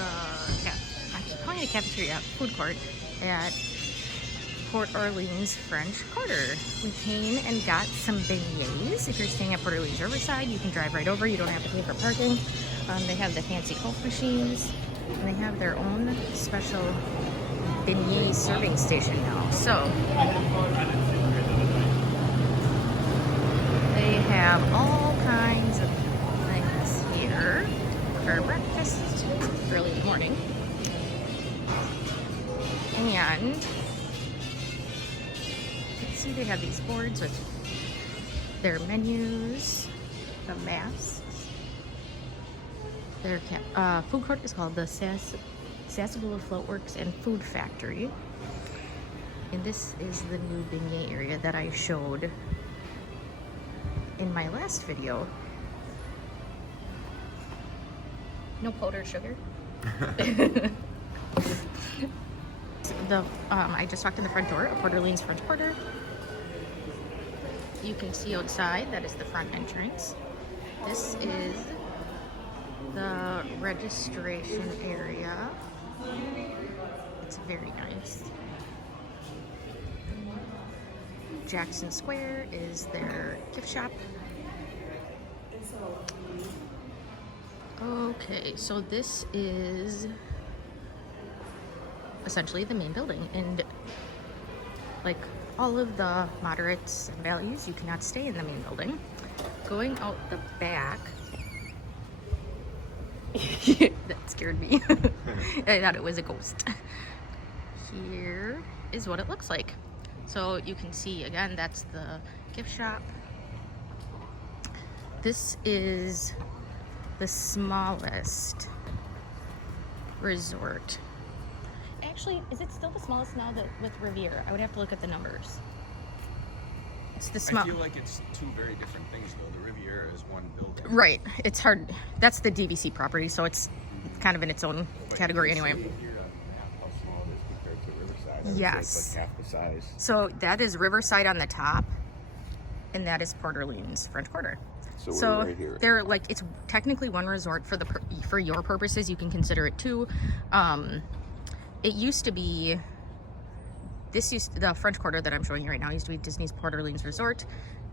I'm just calling it a cafeteria, food court at Port Orleans French Quarter. We came and got some beignets. If you're staying at Port Orleans Riverside, you can drive right over. You don't have to pay for parking. They have the fancy Coke machines, and they have their own special beignet serving station now. So they have all kinds of things here for breakfast early in the morning. And you can see they have these boards with their menus, the masks. Their food court is called the Sassagoula Floatworks and Food Factory. And this is the new beignet area that I showed in my last video. No powdered sugar. I just walked in the front door of Port Orleans French Quarter. You can see outside, that is the front entrance. This is the registration area. It's very nice. Jackson Square is their gift shop. Okay, so this is essentially the main building, and like all of the moderates and values, you cannot stay in the main building. Going out the back, that scared me. I thought it was a ghost. Here is what it looks like. So you can see, again, that's the gift shop. This is the smallest resort. Actually, is it still the smallest now that with Riviera? I would have to look at the numbers. It's the small. I feel like it's two very different things, though. The Riviera is one building. Right. It's hard. That's the DVC property, so it's kind of in its own category anyway. How small it is compared to Riverside. Yes. It's like half the size. So that is Riverside on the top, and that is Port Orleans French Quarter. So we're right here. They're like, it's technically one resort for your purposes. You can consider it two. It used to be, the French Quarter that I'm showing you right now used to be Disney's Port Orleans Resort,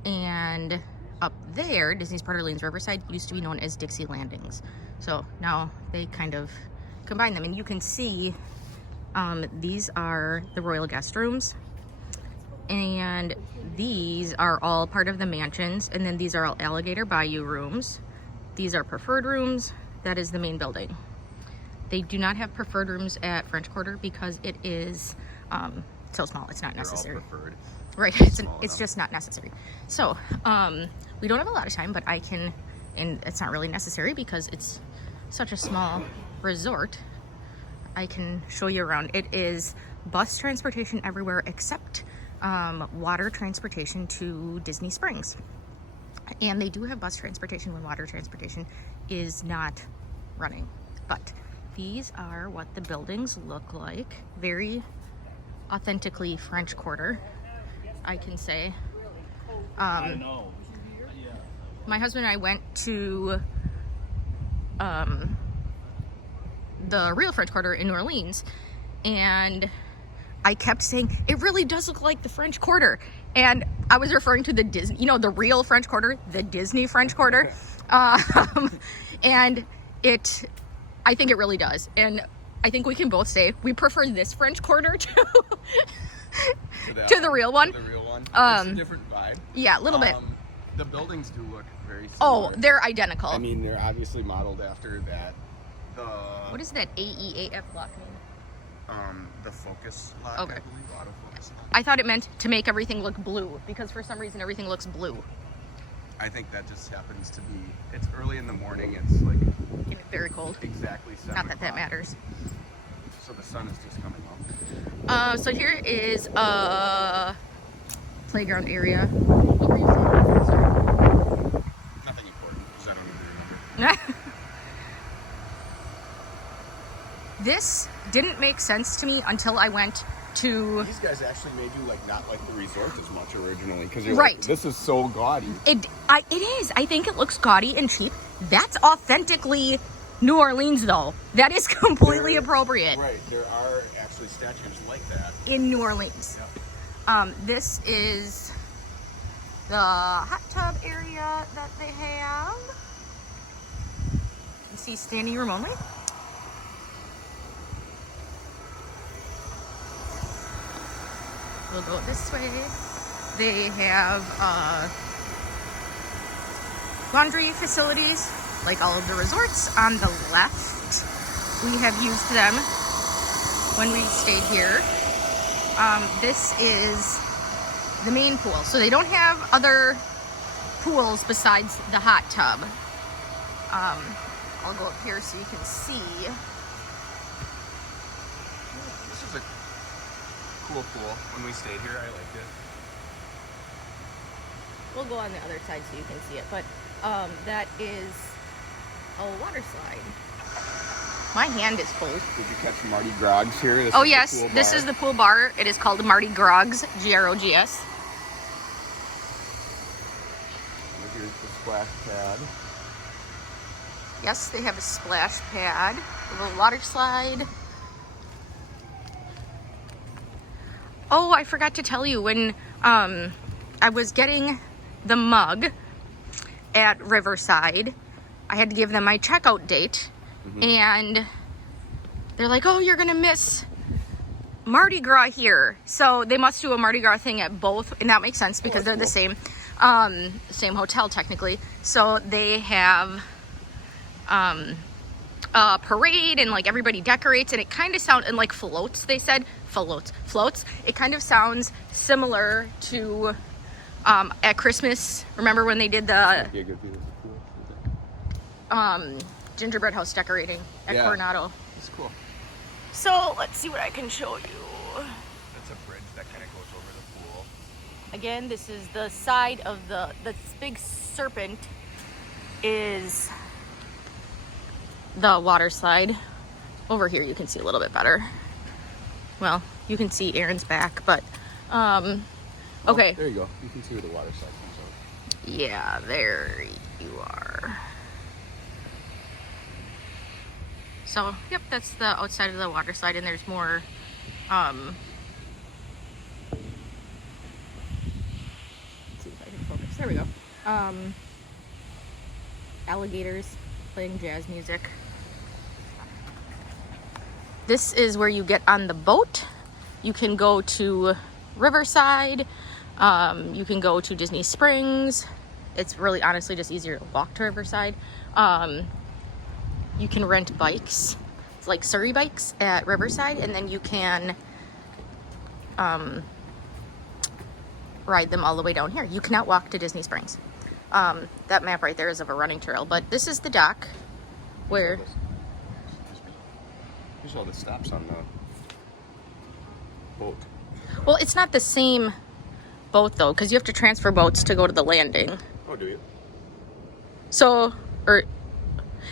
and up there, Disney's Port Orleans Riverside used to be known as Dixie Landings. So now they kind of combine them, and you can see these are the royal guest rooms, and these are all part of the mansions, and then these are all Alligator Bayou rooms. These are preferred rooms. That is the main building. They do not have preferred rooms at French Quarter because it is so small. It's not necessary. They're all preferred. Right. It's just not necessary. So we don't have a lot of time, but I can, and it's not really necessary because it's such a small resort. I can show you around. It is bus transportation everywhere except water transportation to Disney Springs. And they do have bus transportation when water transportation is not running. But these are what the buildings look like. Very authentically French Quarter, I can say. My husband and I went to the real French Quarter in New Orleans, and I kept saying, it really does look like the French Quarter. And I was referring to the Disney, the real French Quarter, the Disney French Quarter. And I think it really does. And I think we can both say we prefer this French Quarter to the real one. The real one. It's a different vibe. Yeah, a little bit. The buildings do look very similar. Oh, they're identical. I mean, they're obviously modeled after that. What is that AEAF block name? The Focus lot, Okay. I believe. Autofocus lot. I thought it meant to make everything look blue, because for some reason everything looks blue. I think that just happens to be, it's early in the morning, it's like Very cold. exactly 7 Not that o'clock. matters. So the sun is just coming up. So here is a playground area. What were you saying? Sorry. Nothing important, because I don't even remember. This didn't make sense to me until I went to... These guys actually made you not like the resort as much originally, because you're Right. like, this is so gaudy. It is. I think it looks gaudy and cheap. That's authentically New Orleans, though. That is completely There- appropriate Right, there are actually statues like that. in New Orleans. Yeah. This is the hot tub area that they have. You see standing room only. We'll go this way. They have laundry facilities, like all of the resorts. On the left, we have used them when we stayed here. This is the main pool. So they don't have other pools besides the hot tub. I'll go up here so you can see. This is a cool pool. When we stayed here, I liked it. We'll go on the other side so you can see it. But that is a water slide. My hand is cold. Did you catch Marty Groggs here? This Oh is the yes, pool this bar. is the pool bar. It is called Marty Groggs, G-R-O-G-S. Here's the splash pad. Yes, they have a splash pad, a little water slide. Oh, I forgot to tell you, when I was getting the mug at Riverside, I had to give them my checkout date. And they're like, oh, you're gonna miss Mardi Gras here. So they must do a Mardi Gras thing at both, and that makes sense because they're the same hotel technically. So they have a parade and like everybody decorates, and it kind of sounds, and like floats, they said, floats. It kind of sounds similar to at Christmas. Remember when they did the Be a good view of the pool. gingerbread house decorating at Yeah. Coronado? It's cool. So let's see what I can show you. That's a bridge that kind of goes over the pool. Again, this is the side of the big serpent is the water slide. Over here you can see a little bit better. Well, you can see Aaron's back, but okay. Oh, there you go. You can see where the water slide comes out. Yeah, there you are. So, yep, that's the outside of the water slide, and there's more, let's see if I can focus. There we go. Alligators playing jazz music. This is where you get on the boat. You can go to Riverside. You can go to Disney Springs. It's really honestly just easier to walk to Riverside. You can rent bikes. It's like Surrey bikes at Riverside, and then you can ride them all the way down here. You cannot walk to Disney Springs. That map right there is of a running trail, but this is the dock where... Here's all the stops on the boat. Well, it's not the same boat though, because you have to transfer boats to go to the landing. Oh, do you? So,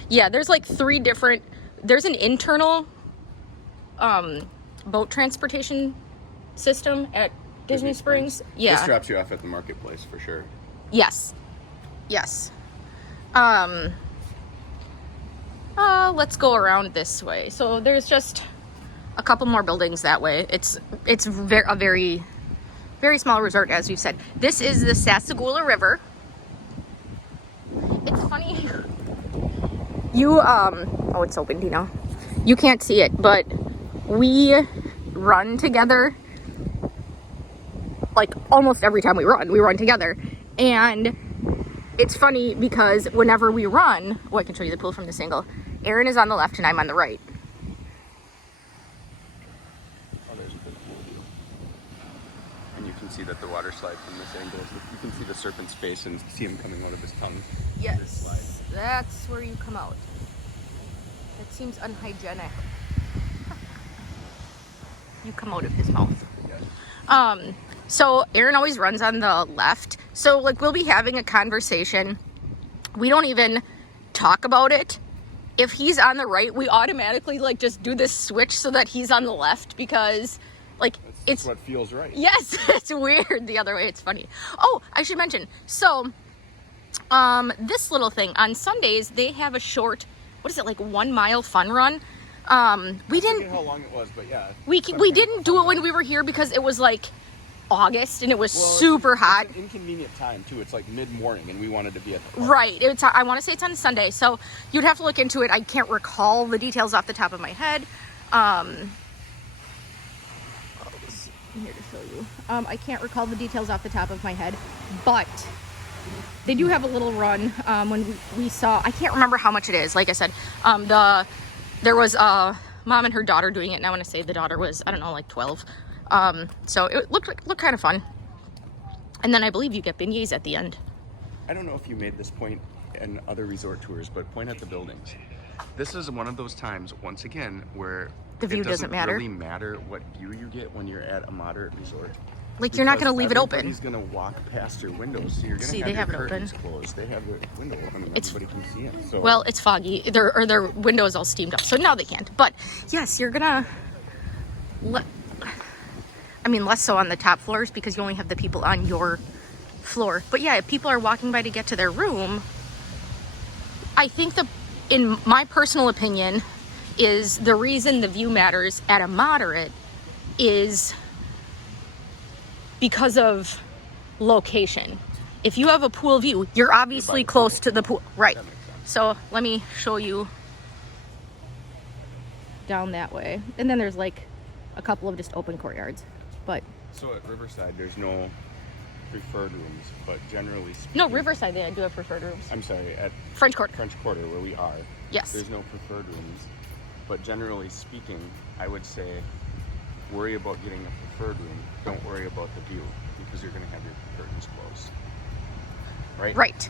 yeah, there's like 3 different, there's an internal boat transportation system at Disney Springs. Yeah. This drops you off at the marketplace for sure. Yes. Let's go around this way. So there's just a couple more buildings that way. It's a very, very small resort, as we've said. This is the Sassagoula River. It's funny. Oh, it's so windy now. You can't see it, but we run together. Like almost every time we run together. And it's funny because whenever we run, I can show you the pool from this angle. Aaron is on the left and I'm on the right. Oh, there's a good pool view. And you can see that the water slide from this angle is, you can see the serpent's face and see him coming out of his tongue. This Yes, slide. that's where you come out. That seems unhygienic. You come out of his mouth. Yes. So Aaron always runs on the left. So like we'll be having a conversation. We don't even talk about it. If he's on the right, we automatically like just do this switch so that he's on the left because like That's what feels right. yes, it's weird the other way. It's funny. Oh, I should mention. So this little thing on Sundays, they have a short what is it, like 1 mile fun run. We I didn't, forget how long it was, but yeah. we didn't do it when we were here because it was like August and it was Well, super hot. It's an inconvenient time too. It's like mid-morning, and we wanted to be at the park. Right. I want to say it's on Sunday, so you'd have to look into it. I can't recall the details off the top of my head. I'm here to show you. I can't recall the details off the top of my head, but they do have a little run. When we saw, I can't remember how much it is. Like I said, there was a mom and her daughter doing it, and I want to say the daughter was, I don't know, like 12. So it looked kind of fun. And then I believe you get beignets at the end. I don't know if you made this point in other resort tours, but point at the buildings. This is one of those times, once again, where The view it doesn't matter. really matter what view you get when you're at a moderate resort. Like, you're not going to leave it open. Everybody's going to walk past your windows, so you're going See, to they have have your it open. curtains closed. They have the window open, and It's- everybody can see it. So Well, it's foggy. Their windows all steamed up, so now they can't. But yes, you're gonna. I mean, less so on the top floors because you only have the people on your floor. But yeah, if people are walking by to get to their room, I think in my personal opinion, is the reason the view matters at a moderate is because of location. If you have a pool view, you're obviously close to the pool, right? that makes sense. So let me show you down that way. And then there's like a couple of just open courtyards. But So at Riverside, there's no preferred rooms, but generally speaking... no, Riverside, they do have preferred rooms. I'm sorry, at French Quarter. French Quarter, where we are, Yes. there's no preferred rooms. But generally speaking, I would say worry about getting a preferred room. Don't worry about the view, because you're going to have your curtains closed. Right? Right.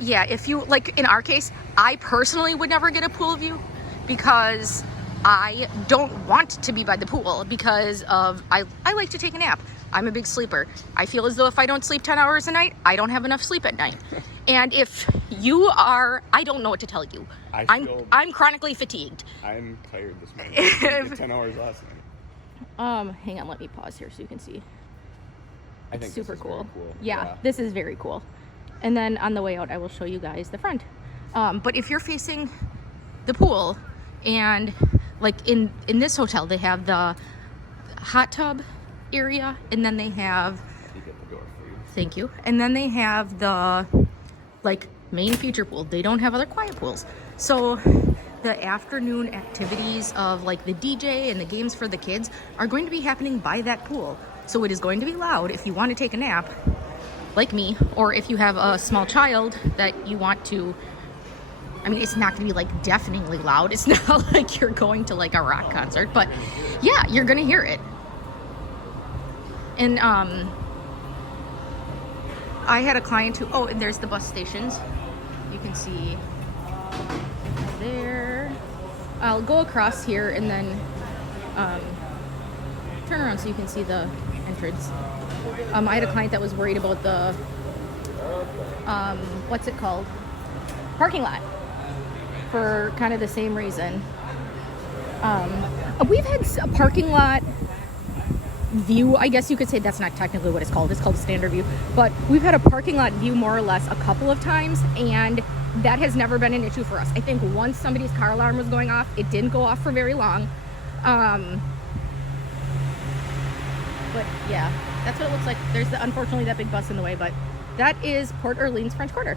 Yeah, if you, like in our case, I personally would never get a pool view because I don't want to be by the pool because of, I like to take a nap. I'm a big sleeper. I feel as though if I don't sleep 10 hours a night, I don't have enough sleep at night. And if you are, I don't know what to tell you. I'm chronically fatigued. I'm tired this morning. I didn't get 10 hours last night. Hang on, let me pause here so you can see. I think Super this is cool. very cool. Yeah, this is very cool. And then on the way out, I will show you guys the front. But if you're facing the pool, and like in this hotel, they have the hot tub area, and then they have, You get the door for you. thank you, and then they have the like main feature pool. They don't have other quiet pools. So the afternoon activities of like the DJ and the games for the kids are going to be happening by that pool. So it is going to be loud if you want to take a nap, like me, or if you have a small child that you want to, I mean, it's not going to be like deafeningly loud. It's not like you're going to like a rock concert, but yeah, you're going to hear it. And I had a client who, oh, and there's the bus stations. You can see there. I'll go across here and then turn around so you can see the entrance. I had a client that was worried about the, what's it called? Parking lot, for kind of the same reason. We've had a parking lot view, I guess you could say. That's not technically what it's called. It's called standard view. But we've had a parking lot view more or less a couple of times, and that has never been an issue for us. I think once somebody's car alarm was going off, it didn't go off for very long. But yeah, that's what it looks like. There's unfortunately that big bus in the way, but that is Port Orleans French Quarter.